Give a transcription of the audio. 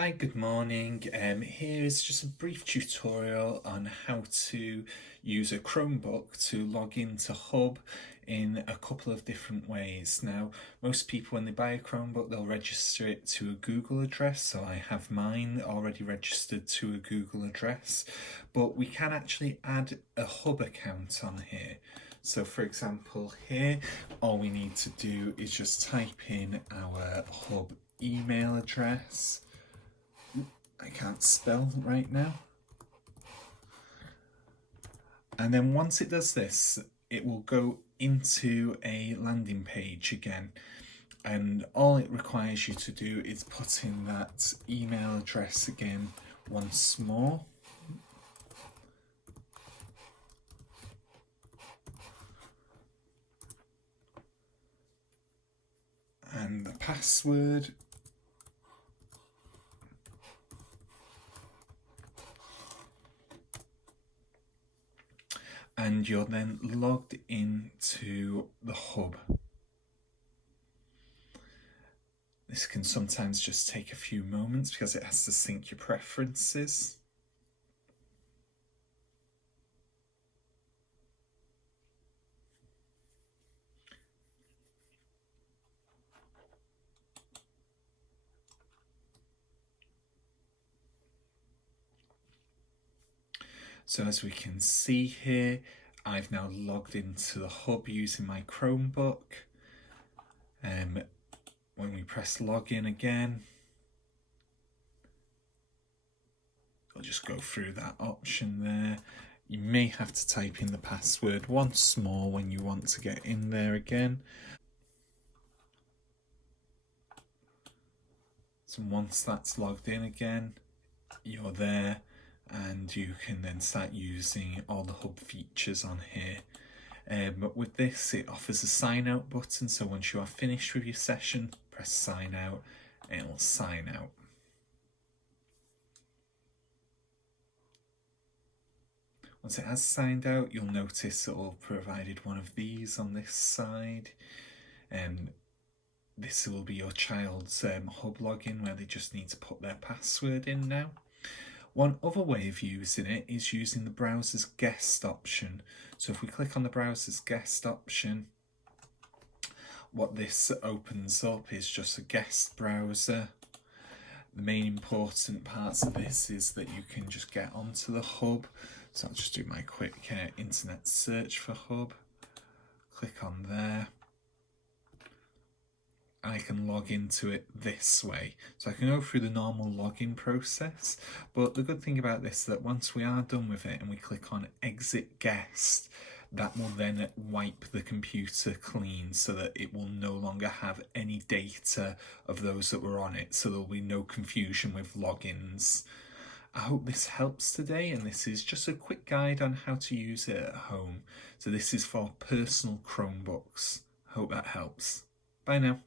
Hi, good morning. Here is just a brief tutorial on how to use a Chromebook to log into Hub in a couple of different ways. Now, most people when they buy a Chromebook, they'll register it to a Google address, so I have mine already registered to a Google address, but we can actually add a Hub account on here. So for example here, all we need to do is just type in our Hub email address. I can't spell right now. And then once it does this, it will go into a landing page again. And all it requires you to do is put in that email address again once more. And the password. And you're then logged into the Hub. This can sometimes just take a few moments because it has to sync your preferences. So as we can see here, I've now logged into the Hub using my Chromebook. When we press login again, I'll just go through that option there. You may have to type in the password once more when you want to get in there again. So once that's logged in again, you're there and you can then start using all the Hub features on here. But with this, it offers a sign out button, so once you are finished with your session, press sign out and it'll sign out. Once it has signed out, you'll notice it will have provided one of these on this side. This will be your child's Hub login where they just need to put their password in now. One other way of using it is using the browser's guest option. So if we click on the browser's guest option, what this opens up is just a guest browser. The main important parts of this is that you can just get onto the Hub. So I'll just do my quick internet search for Hub. Click on there. I can log into it this way. So I can go through the normal login process, but the good thing about this is that once we are done with it and we click on exit guest, that will then wipe the computer clean so that it will no longer have any data of those that were on it, so there'll be no confusion with logins. I hope this helps today, and this is just a quick guide on how to use it at home. So this is for personal Chromebooks. Hope that helps. Bye now.